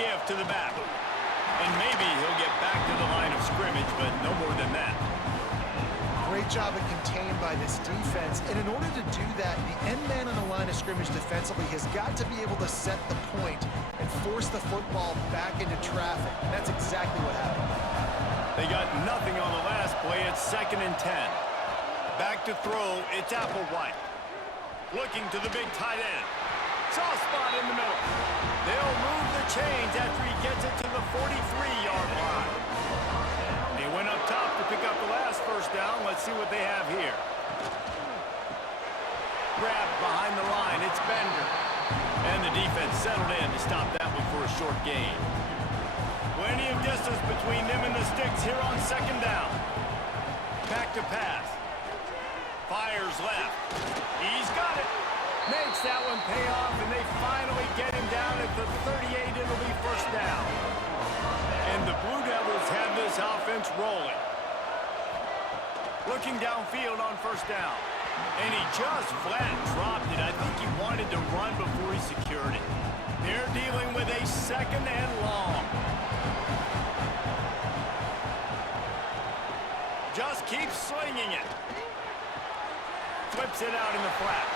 give to the back. And maybe he'll get back to the line of scrimmage, but no more than that. Great job of contained by this defense. And in order to do that, the end man on the line of scrimmage defensively has got to be able to set the point and force the football back into traffic. And that's exactly what happened. They got nothing on the last play. It's 2nd and 10. Back to throw. It's Applewhite. Looking to the big tight end. Soft spot in the middle. They'll move the chains after he gets it to the 43-yard line. He went up top to pick up the last first down. Let's see what they have here. Grab behind the line. It's Bender. And the defense settled in to stop that one for a short gain. Plenty of distance between them and the sticks here on 2nd down. Back to pass. Fires left. He's got it. Makes that one pay off, and they finally get him down at the 38. It'll be first down. And the Blue Devils have this offense rolling. Looking downfield on first down. And he just flat dropped it. I think he wanted to run before he secured it. They're dealing with a 2nd and long. Just keeps slinging it. Flips it out in the flat.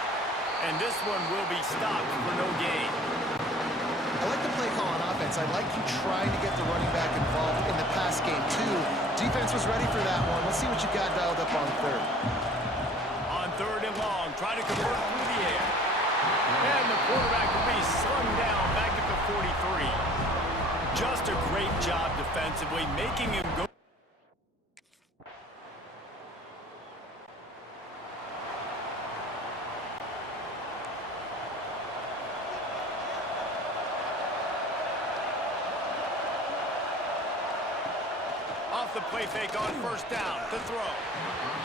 And this one will be stopped for no gain. I like the play call on offense. I like you trying to get the running back involved in the pass game, too. Defense was ready for that one. Let's see what you got dialed up on 3rd. On 3rd and long, trying to convert through the air. And the quarterback will be slung down back at the 43. Just a great job defensively, making him go. The play fake on first down to throw.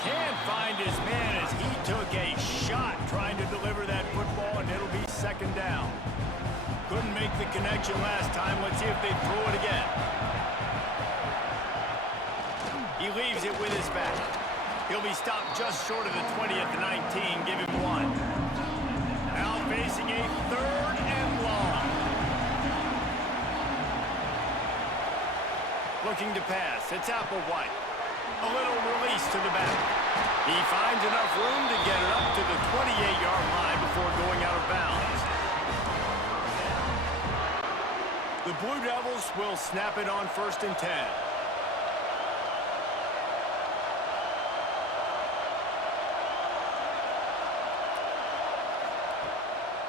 Can't find his man as he took a shot trying to deliver that football, and it'll be 2nd down. Couldn't make the connection last time. Let's see if they throw it again. He leaves it with his back. He'll be stopped just short of the 20 at the 19. Give him 1. Now facing a 3rd and long. Looking to pass. It's Applewhite. A little release to the back. He finds enough room to get it up to the 28-yard line before going out of bounds. The Blue Devils will snap it on 1st and 10.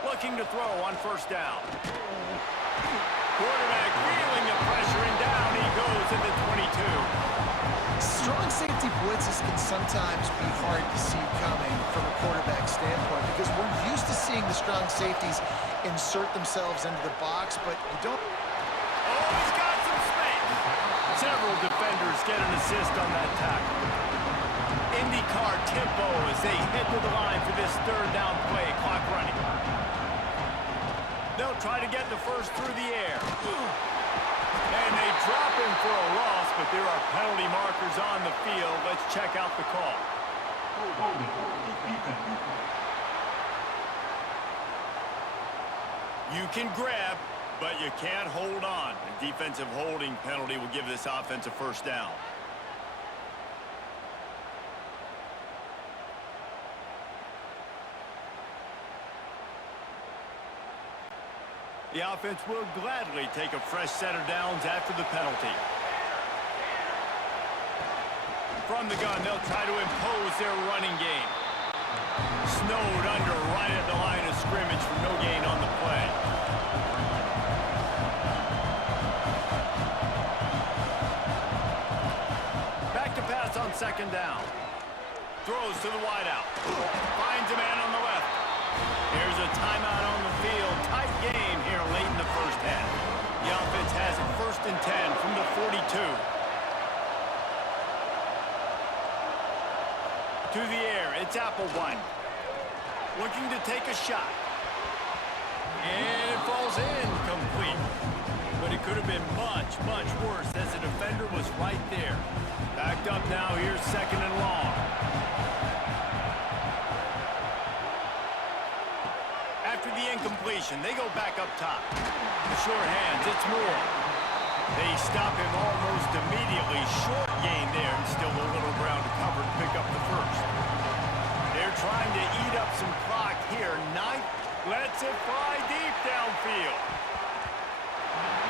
Looking to throw on first down. Quarterback feeling the pressure, and down he goes at the 22. Strong safety blitzes can sometimes be hard to see coming from a quarterback standpoint because we're used to seeing the strong safeties insert themselves into the box, but you don't. Oh, he's got some space. Several defenders get an assist on that tackle. IndyCar tempo as they head to the line for this 3rd down play. Clock running. They'll try to get the first through the air. And they drop him for a loss, but there are penalty markers on the field. Let's check out the call. You can grab, but you can't hold on. A defensive holding penalty will give this offense a first down. The offense will gladly take a fresh set of downs after the penalty. From the gun, they'll try to impose their running game. Snowed under right at the line of scrimmage for no gain on the play. Back to pass on 2nd down. Throws to the wideout. Finds a man on the left. Here's a timeout on the field. Tight game here late in the first half. The offense has it 1st and 10 from the 42. To the air, it's Applewhite. Looking to take a shot. And it falls incomplete. But it could have been much, much worse as the defender was right there. Backed up now, here's 2nd and long. After the the incompletion. They go back up top. The short hands, it's Moore. They stop him almost immediately. Short gain there, and still a little ground to cover to pick up the first. They're trying to eat up some clock here. Ninth lets it fly deep downfield.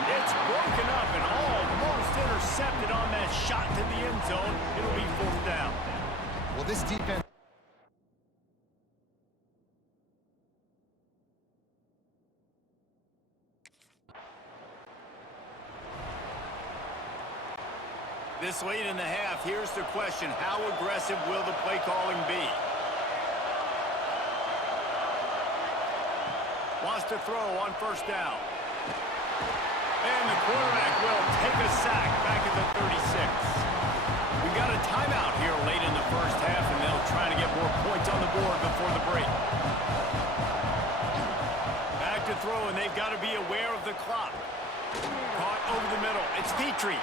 It's broken up and almost intercepted on that shot to the end zone. It'll be 4th down. Well, this defense... This late in the half, here's the question. How aggressive will the play calling be? Wants to throw on 1st down. And the quarterback will take a sack back at the 36. We got a timeout here late in the 1st half, and they'll try to get more points on the board before the break. Back to throw, and they've got to be aware of the clock. Caught over the middle. It's Petrie.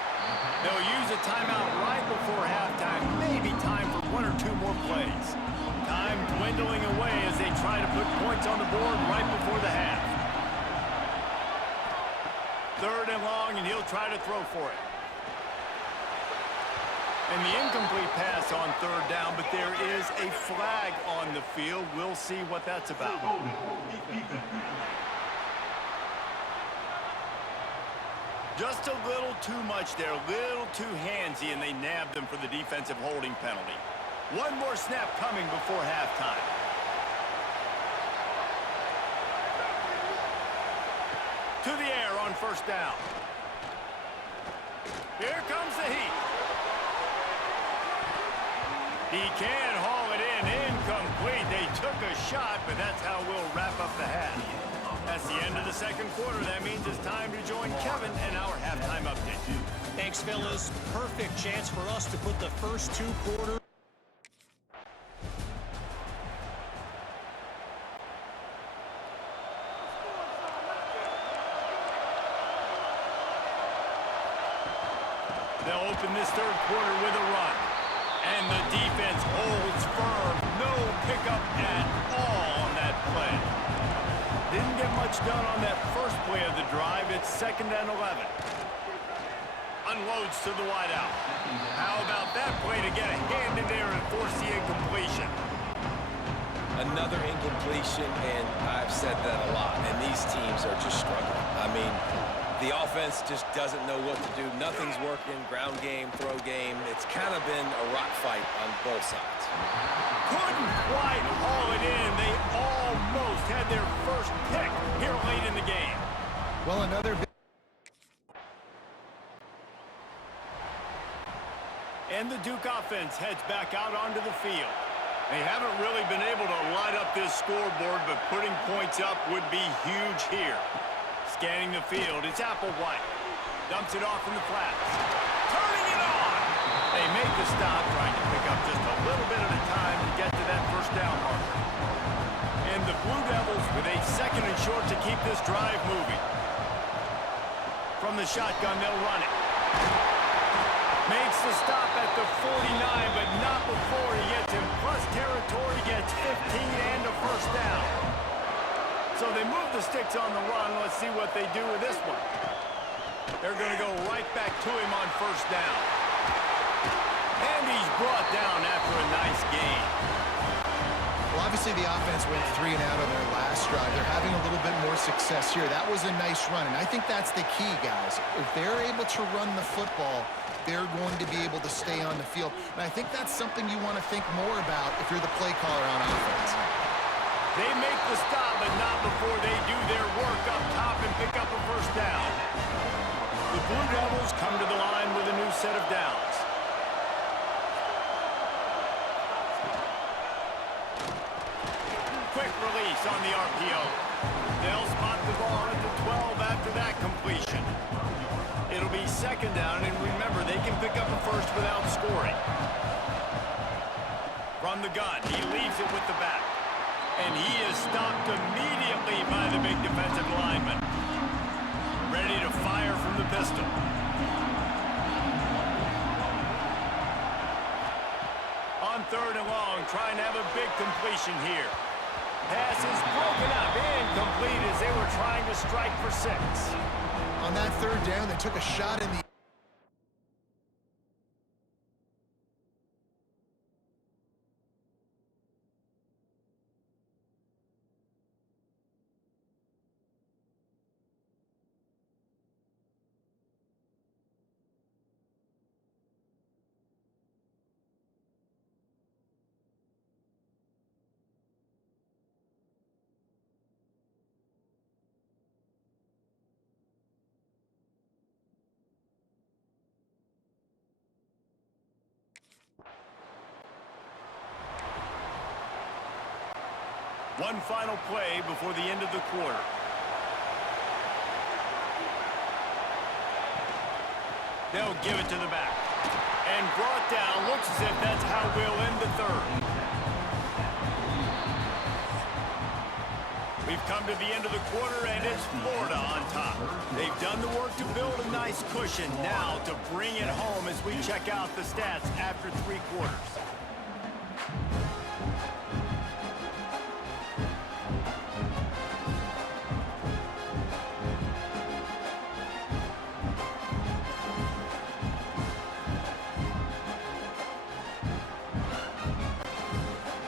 They'll use a timeout right before halftime. Maybe time for 1 or 2 more plays. Time dwindling away as they try to put points on the board right before the half. 3rd and long, and he'll try to throw for it. And the incomplete pass on 3rd down, but there is a flag on the field. We'll see what that's about. Just a little too much there, a little too handsy, and they nabbed them for the defensive holding penalty. 1 more snap coming before halftime. To the air on 1st down. Here comes the heat. He can haul it in, incomplete. They took a shot, but that's how we'll wrap up the half. That's the end of the 2nd quarter. That means it's time to join Kevin and our halftime update. Thanks, fellas. Perfect chance for us to put the first 2 quarters. They'll open this 3rd quarter with a run. And the defense holds firm. No pickup at all on that play. Didn't get much done on that first play of the drive. It's 2nd and 11. Unloads to the wideout. How about that play to get a hand in there and force the incompletion? Another incompletion, and I've said that a lot, and these teams are just struggling. I mean, the offense just doesn't know what to do. Nothing's working. Ground game, throw game. It's kind of been a rock fight on both sides. Couldn't quite haul it in. They almost had their first pick here late in the game. Well, another... And the Duke offense heads back out onto the field. They haven't really been able to light up this scoreboard, but putting points up would be huge here. Scanning the field, it's Applewhite. Dumps it off in the flats. Turning it on! They make the stop, trying to pick up just a little bit at a time to get to that 1st down marker. And the Blue Devils with a 2nd and short to keep this drive moving. From the shotgun, they'll run it. Makes the stop at the 49, but not before he gets in plus territory, gets 15 and a 1st down. So they move the sticks on the run. Let's see what they do with this one. They're going to go right back to him on 1st down. And he's brought down after a nice gain. Well, obviously the offense went 3 and out on their last drive. They're having a little bit more success here. That was a nice run, and I think that's the key, guys. If they're able to run the football, they're going to be able to stay on the field. And I think that's something you want to think more about if you're the play caller on offense. They make the stop, but not before they do their work up top and pick up a 1st down. The Blue Devils come to the line with a new set of downs. Quick release on the RPO. They'll spot the ball at the 12 after that completion. It'll be 2nd down, and remember, they can pick up a 1st without scoring. From the gun, he leaves it with the back. And he is stopped immediately by the big defensive lineman. Ready to fire from the pistol. On 3rd and long, trying to have a big completion here. Pass is broken up, incomplete as they were trying to strike for 6. On that third down, they took a shot in the One final play before the end of the quarter. They'll give it to the back. And brought down. Looks as if that's how we'll end the third. We've come to the end of the quarter, and it's Florida on top. They've done the work to build a nice cushion. Now to bring it home as we check out the stats after 3 quarters.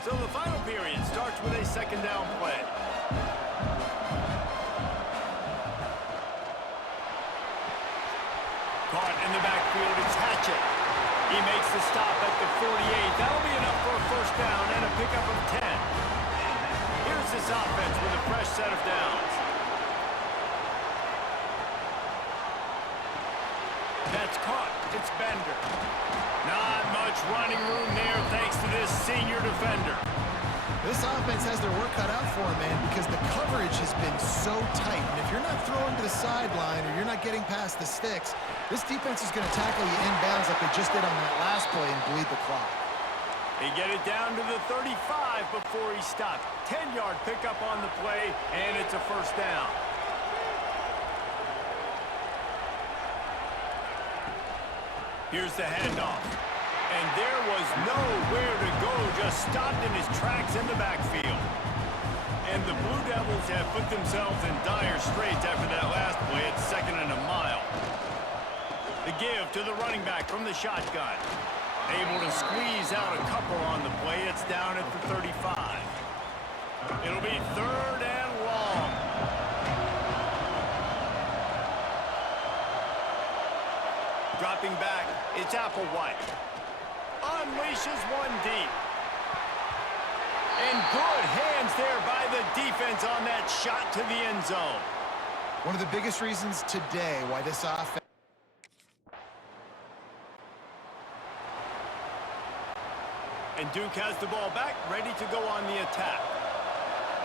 So the final period starts with a second down play. Caught in the backfield, it's Hatchett. He makes the stop at the 48. That'll be enough for a first down and a pickup of 10. Here's this offense with a fresh set of downs. That's caught. It's Bender. Not much running room there thanks to this senior defender. This offense has their work cut out for them, man, because the coverage has been so tight. And if you're not throwing to the sideline or you're not getting past the sticks, this defense is going to tackle you inbounds like they just did on that last play and bleed the clock. They get it down to the 35 before he stopped. 10-yard pickup on the play, and it's a first down. Here's the handoff. And there was nowhere to go, just stopped in his tracks in the backfield. And the Blue Devils have put themselves in dire straits after that last play. It's 2nd and a mile. The give to the running back from the shotgun. Able to squeeze out a couple on the play. It's down at the 35. It'll be 3rd and long. Dropping back, it's Applewhite. Unleashes one deep. And good hands there by the defense on that shot to the end zone. One of the biggest reasons today why this offense... And Duke has the ball back, ready to go on the attack.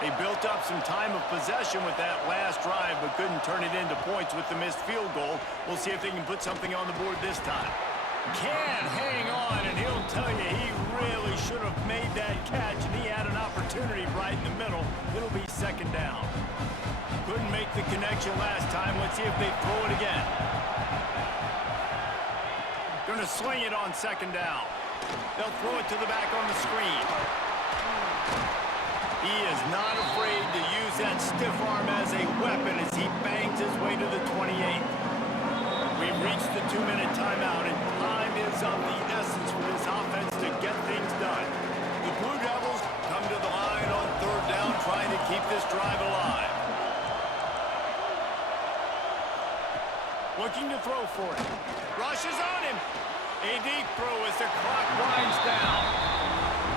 They built up some time of possession with that last drive, but couldn't turn it into points with the missed field goal. We'll see if they can put something on the board this time. Can hang on, and he'll tell you he really should have made that catch, and he had an opportunity right in the middle. It'll be 2nd down. Couldn't make the connection last time. Let's see if they throw it again. Gonna sling it on 2nd down. They'll throw it to the back on the screen. He is not afraid to use that stiff arm as a weapon as he bangs his way to the 28. We've reached the 2-minute timeout, and time is of the essence for this offense to get things done. The Blue Devils come to the line on 3rd down, trying to keep this drive alive. Looking to throw for it. Rushes on him. A deep throw as the clock winds down.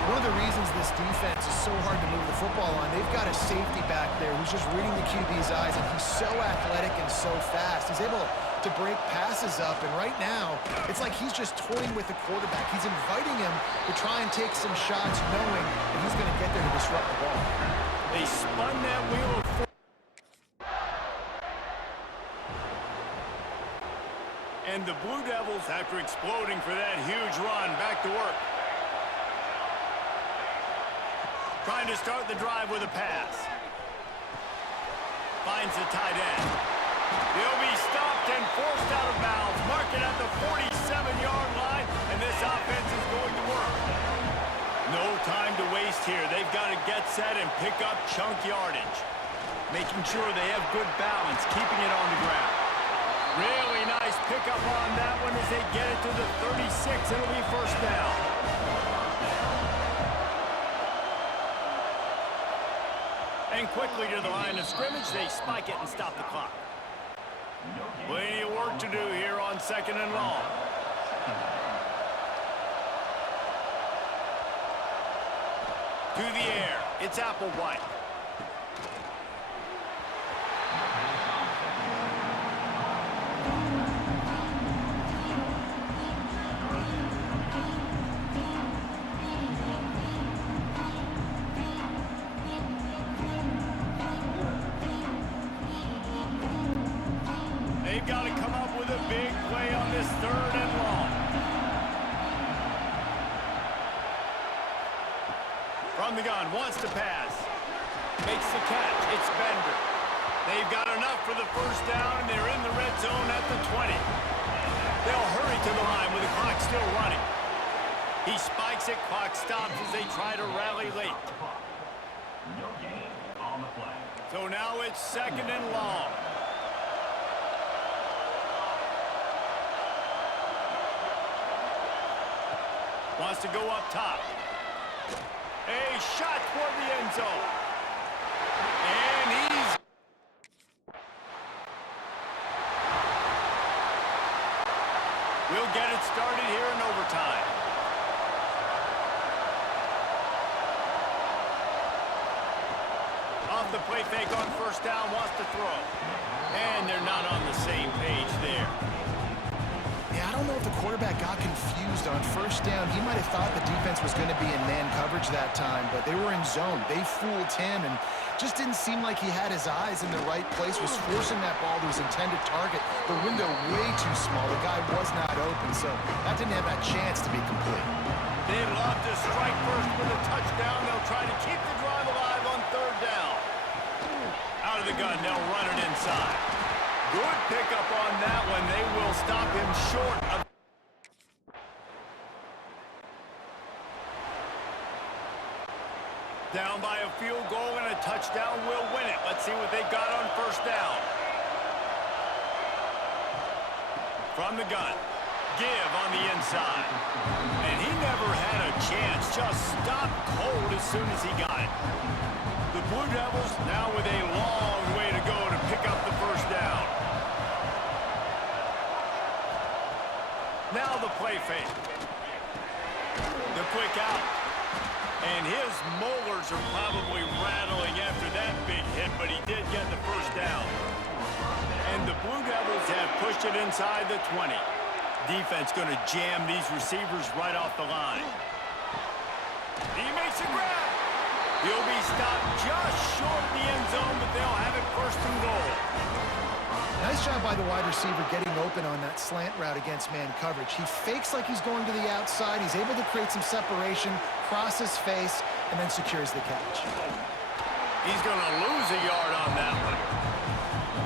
One of the reasons this defense is so hard to move the football on, they've got a safety back there who's just reading the QB's eyes, and he's so athletic and so fast. He's able to break passes up, and right now, it's like he's just toying with the quarterback. He's inviting him to try and take some shots, knowing that he's going to get there to disrupt the ball. They spun that wheel of fortune. And the Blue Devils, after exploding for that huge run, back to work. Trying to start the drive with a pass. Finds the tight end. He'll be stopped and forced out of bounds. Mark it at the 47-yard line, and this offense is going to work. No time to waste. faced here. They've got to get set and pick up chunk yardage. Making sure they have good balance, keeping it on the ground. Really nice pickup on that one as they get it to the 36. It'll be first down. And quickly to the line of scrimmage, they spike it and stop the clock. Plenty of work to do here on 2nd and long. To the air, it's Applewhite. They've got to come up with a big play on this 3rd and long. From the gun, wants to pass. Makes the catch. It's Bender. They've got enough for the first down, and they're in the red zone at the 20. They'll hurry to the line with the clock still running. He spikes it. Clock stops as they try to rally late. So now it's 2nd and long. Wants to go up top. A shot toward the end zone. And he's... We'll get it started here in overtime. Off the play fake on first down, wants to throw. And they're not on the same page there. Yeah, I don't know if the quarterback got confused on first down. He might have thought the defense was going to be in man coverage that time, but they were in zone. They fooled him and just didn't seem like he had his eyes in the right place, was forcing that ball to his intended target. The window way too small. The guy was not open, so that didn't have that chance to be complete. They'd love to strike first with a touchdown. They'll try to keep the drive alive on 3rd down. Out of the gun, they'll run it inside. Good pickup on that one. They will stop him short of... Down by a field goal and a touchdown will win it. Let's see what they got on first down. From the gun. Give on the inside. And he never had a chance. Just stopped cold as soon as he got it. The Blue Devils now with a long way to go to pick up the first down. Now the play fake. The quick out. And his molars are probably rattling after that big hit, but he did get the first down. And the Blue Devils have pushed it inside the 20. Defense going to jam these receivers right off the line. He makes a grab. He'll be stopped just short of the end zone, but they'll have it 1st and goal. Nice job by the wide receiver getting open on that slant route against man coverage. He fakes like he's going to the outside. He's able to create some separation, cross his face, and then secures the catch. He's going to lose a yard on that one.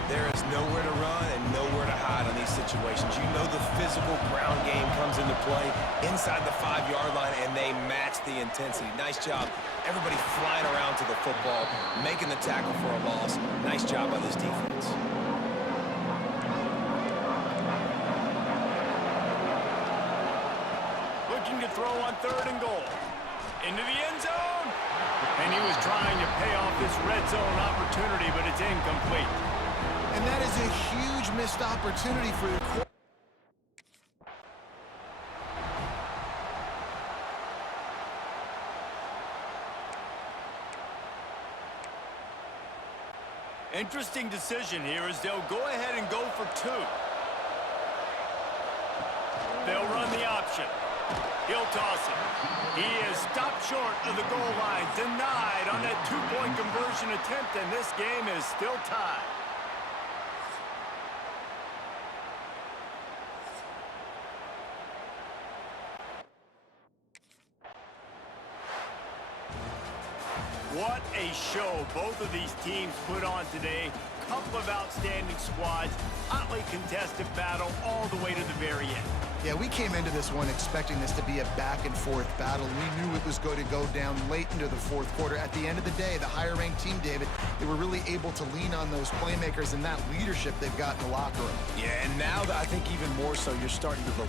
There is nowhere to run and nowhere to hide on these situations. You know the physical ground game comes into play inside the 5-yard line, and they match the intensity. Nice job. Everybody flying around to the football, making the tackle for a loss. Nice job by this defense. Looking to throw on 3rd and goal. Into the end zone. And he was trying to pay off this red zone opportunity, but it's incomplete. And that is a huge missed opportunity for the quarterback. Interesting decision here as they'll go ahead and go for 2. They'll run the option. He'll toss it. He is stopped short of the goal line, denied on that 2-point conversion attempt, and this game is still tied. What a show both of these teams put on today. Couple of outstanding squads, hotly contested battle all the way to the very end. Yeah, we came into this one expecting this to be a back-and-forth battle. We knew it was going to go down late into the fourth quarter. At the end of the day, the higher-ranked team, David, they were really able to lean on those playmakers and that leadership they've got in the locker room. Yeah, and now I think even more so, you're starting to look